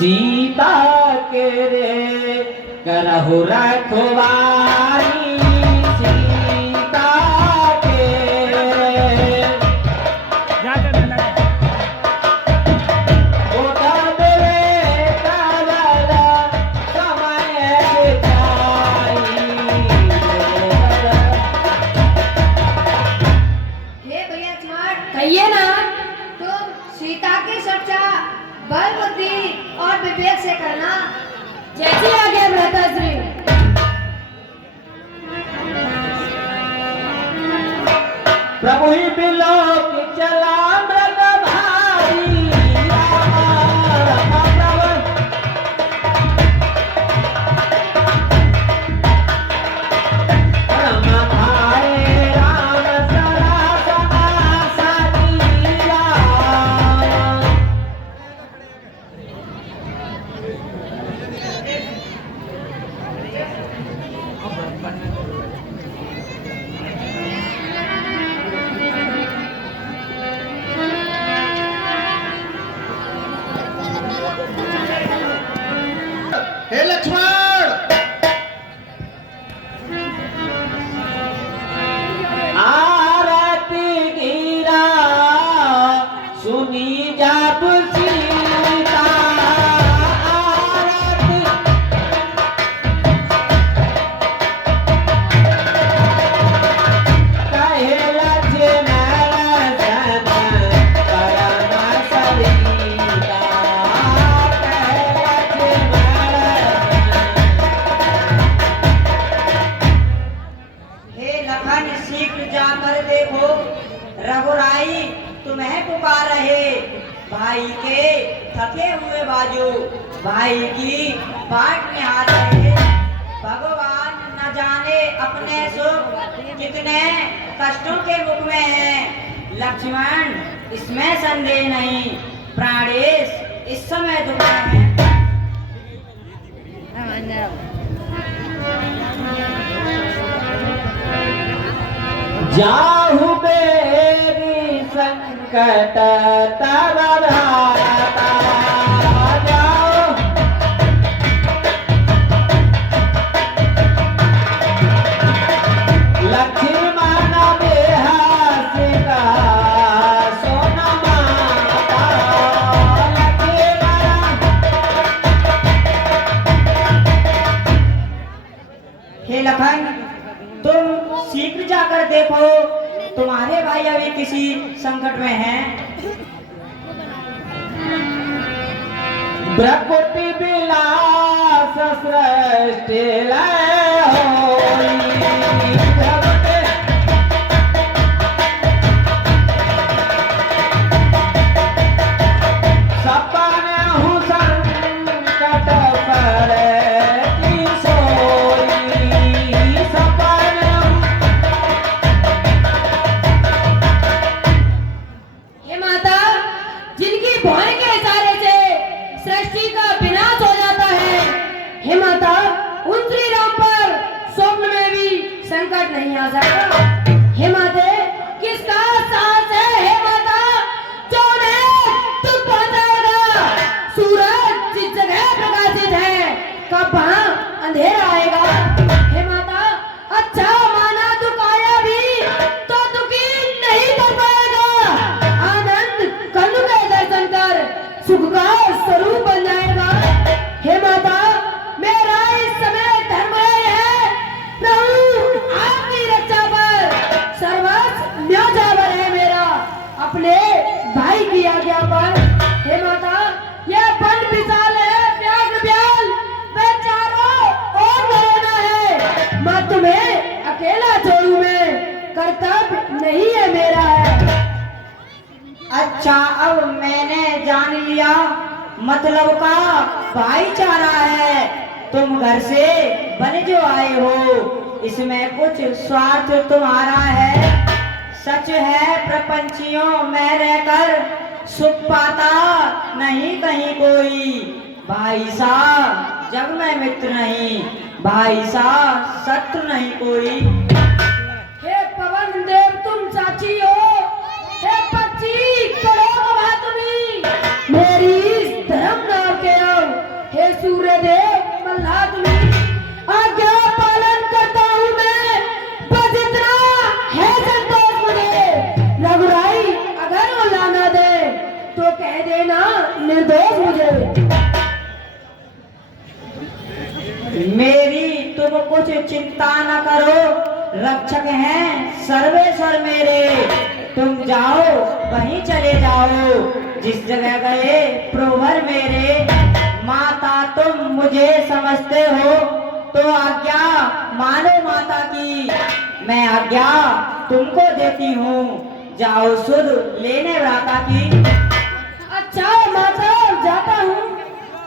सीता के रे करहु रखवारी सीता के कहिए ना, तुम सीता की शिक्षा बल बुद्धि और विवेक से करना। जैसी आगे भ्राताश्री। प्रभु ही बिलोक चला मृग भारी हे लक्ष्मण, आरती गिरा सुनी जाब सीता आरती कहे लक्ष्मण जन परम सरीता कहे लक्ष्मण हे लखन शीघ्र जाकर देखो, रघुराई तुम्हें पुकार रहे। भाई के थके हुए बाजू भाई की बाट निहार रहे। भगवान न जाने अपने सुख कितने कष्टों के मुख में हैं। लक्ष्मण, इसमें संदेह नहीं, प्राणेश इस समय दुख में है। जाहु बेरी संकट तब भ्राता जाओ लक्ष्मण बेहसिका सोन माता लक्ष्मण हे लखन, तुम शीघ्र जाकर देखो, तुम्हारे भाई अभी किसी संकट में हैं। भ्रकुटि विलास सृष्टि लय होई भ्रकुटि सपन हूँ संकट पड़े की सोई सपन हे माता, जिनकी भौहें के इशारे से सृष्टि का विनाश हो जाता है, हे माता, उन श्री राम पर स्वप्न में भी संकट नहीं आ सकता। हे माते, किसका साहस है हे माता, जो उन्हें दुख पहुंचाएगा। सूरज जिस जगह प्रकाशित है, कब वहां अंधेरा आएगा। हे माता, अच्छा माना दुख आया भी तो दुखी नहीं कर पाएगा। आनंद कनु के दर्शन कर सुख का स्वरूप बन जाएगा। हे माता, मेरा इस समय धर्म है, प्रभु आपकी रक्षा पर सर्वस्व न्योछावर है मेरा, अपने भाई की आज्ञा पर। हे माता, यह वन विशाल है, व्याघ्र व्याल वह चारों ओर गहना है। मैं तुम्हें अकेला छोड़ू मैं, कर्तव्य नहीं है मेरा है। अच्छा, अब मैंने जान लिया, मतलब का भाईचारा है। तुम घर से बन जो आए हो, इसमें कुछ स्वार्थ तुम्हारा है। सच है, प्रपंचियों में रहकर सुख पाता नहीं कहीं कोई। भाई सा जग में मित्र नहीं, भाई सा शत्रु नहीं कोई। हे पवन देव तुम साक्षी हो, हे पक्षी करो तुम्ही मेरी इस धर्म नाव के आओ। चिंता न करो, रक्षक हैं सर्वेश्वर मेरे। तुम जाओ वहीं चले जाओ जिस जगह गए प्रभुवर मेरे। माता तुम मुझे समझते हो तो आज्ञा मानो माता की, मैं आज्ञा तुमको देती हूँ, जाओ सुध लेने व्राता की। अच्छा माता जाता हूँ,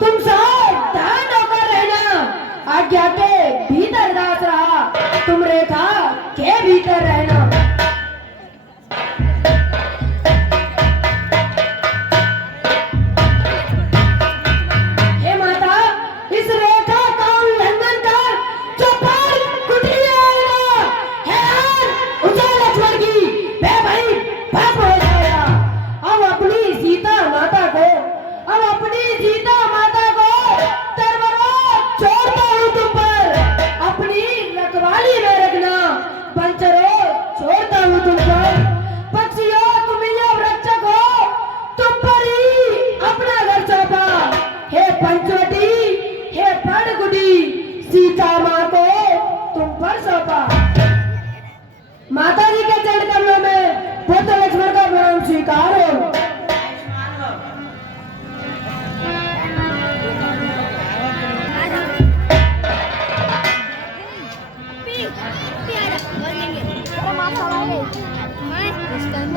तुम सब ध्यान होकर रहना। आज्ञा के भीतर दास रहा, तुम रेखा के भीतर रहना। हे माता, इस रेखा का उल्लंघन कर चौपाल कुटी आएगा। है उसे लक्ष्मण की वे भाई भस्म हो जाएगा। अब अपनी सीता माता को तरवार छोड़ता हूँ तुम पर, अपनी रखवाली में रखना। पंचरो छोड़ता हूँ तुम पर, पक्षियों तुम ही अब रक्षक हो, तुम पर ही अपना घर सौंपा। हे पंचवटी, हे प्रणगुडी, सीता माँ को तुम पर सौंपा। माता जी के चरण कमलों में पुत्र लक्ष्मण का प्रणाम स्वीकार हो।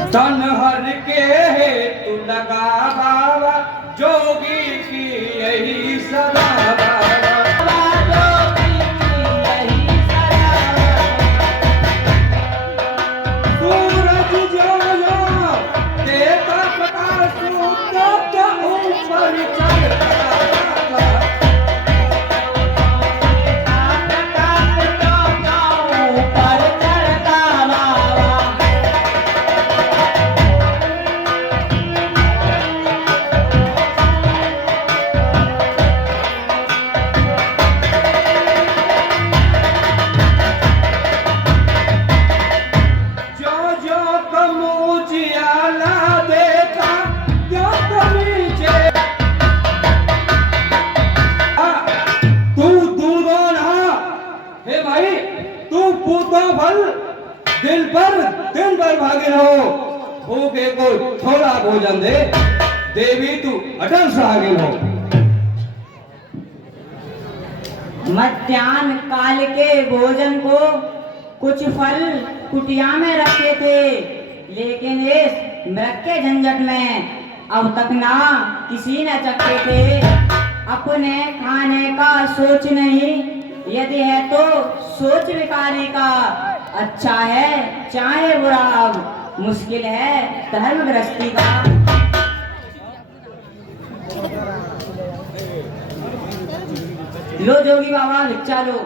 तन हर के हेतु लगा बाबा, जोगी की यही सदा बाबा, जोगी की यही सदा। सूरज जो देता प्रकाश तो ऊपर चढ़ता बाबा, ऊपर चढ़ता बाबा। दिन भर भागे रहो, भूखे को थोड़ा भोजन दे, देवी तू अटल सुहागिन हो। मध्याह्न काल के भोजन को कुछ फल कुटिया में रखे थे, लेकिन इस मृग के झंझट में अब तक ना किसी ने चखे थे। अपने खाने का सोच नहीं, यदि है तो सोच विकारी का। अच्छा है चाहे बुरा, अब मुश्किल है धर्म गृहस्थी का। लो जोगी बाबा भिक्षा लो।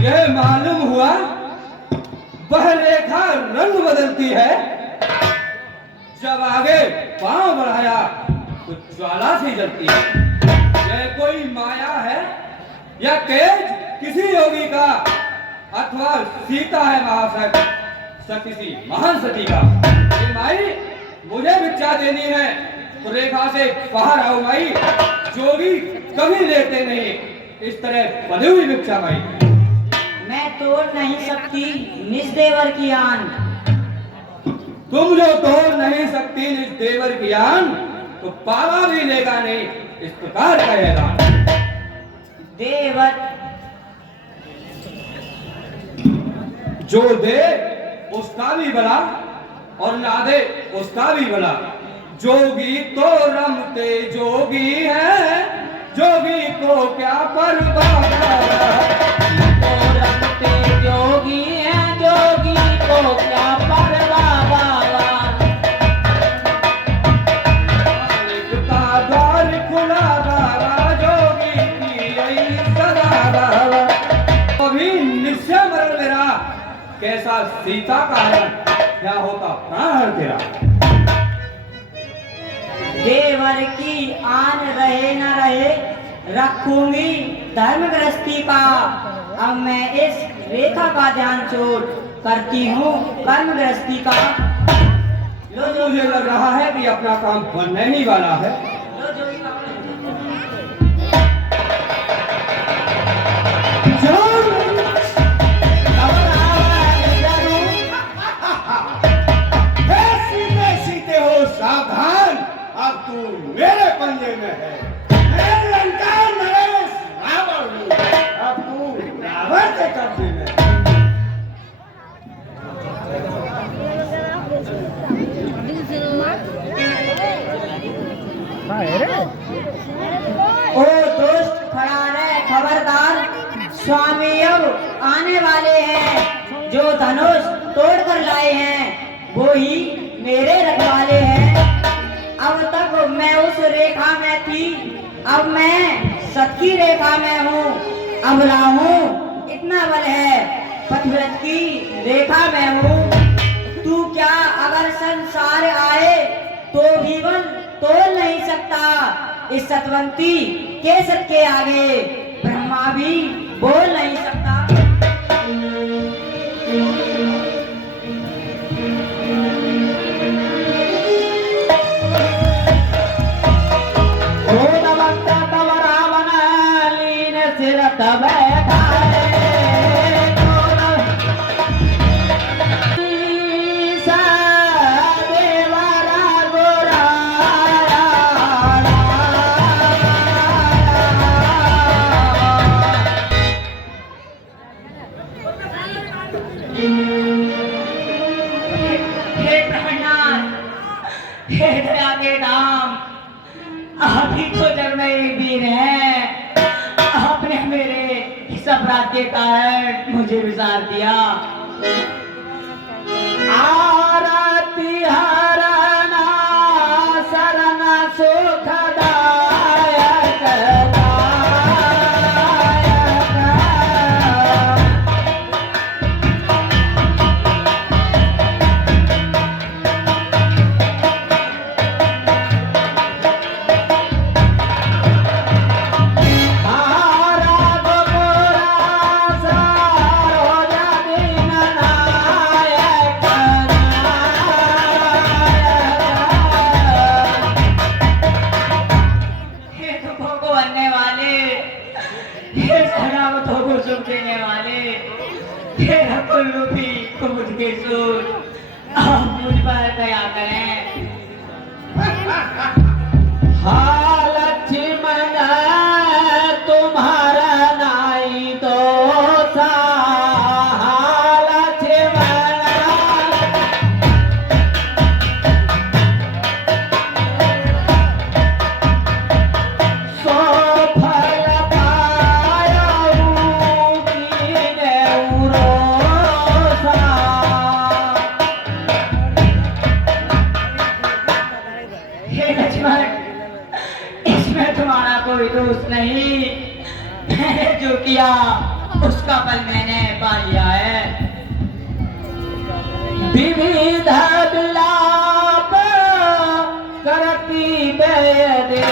यह मालूम हुआ वह रेखा रंग बदलती है, जब आगे पांव बढ़ाया तो ज्वाला सी जलती है। यह कोई माया है या तेज किसी योगी का, अथवा सीता है महाशय किसी महान सती का। ये माई मुझे भिक्षा देनी है तो रेखा से बाहर आओ माई, जोगी कभी लेते नहीं इस तरह बनी हुई भिक्षा माई। मैं तोड़ नहीं सकती निज देवर की आन। तुम जो तोड़ नहीं सकती निज देवर की आन, तो पाला भी लेगा नहीं इस प्रकार का ऐलान। देवर जो दे उसका भी भला और ना दे उसका भी भला। जोगी तो रमते जोगी है, जोगी को क्या परवाह। तो रमते जोगी है, जोगी को क्या परवाह। मालिक का द्वार खुला बाबा, जोगी की यही सदा बाबा। अभी निश्चय मरण मेरा, कैसा सीता का हरण, क्या होता प्राण तेरा। देवर की आन रहे न रहे, रखूंगी धर्म गृहस्थी का। अब मैं इस रेखा का ध्यान छोड़ करती हूँ कर्म गृहस्थी का। मुझे लग रहा है कि अपना काम बनने ही वाला है। सीते सीते हो सावधान, अब तू मेरे पंजे में है। मैं लंका नरेश रावण हूँ, अब तू रावण के कब्जे में है। ओ दोस्त खड़ा रहे, खबरदार, स्वामी अब आने वाले हैं। जो धनुष तोड़ कर लाए हैं वो ही मेरे रखवाले हैं। अब तक मैं उस रेखा में थी, अब मैं सत की रेखा में हूँ। अब राहू इतना बल है, पतिव्रत की रेखा में हूँ। तू क्या अगर संसार आए तो भी बल तोड़ नहीं सकता। इस सतवंती के सत के आगे ब्रह्मा भी बोल नहीं सकता। हे प्रहलाद, हे दया के धाम, आप ही तो जग में एक वीर हैं। आपने मेरे इस अपराध के कारण मुझे विसार दिया। आरती हरना शरण सुखदायक देने वाले, तेरा कुल्लू भी कुमुद के सूर, आप मुझ पर दया करें। हाँ लक्ष्मण तुम्हारा नाई तो सा, हाँ लक्ष्मण सो फल कोई दोष नहीं, मैंने जो किया उसका फल मैंने पा लिया है। विविध विलाप करती बेदे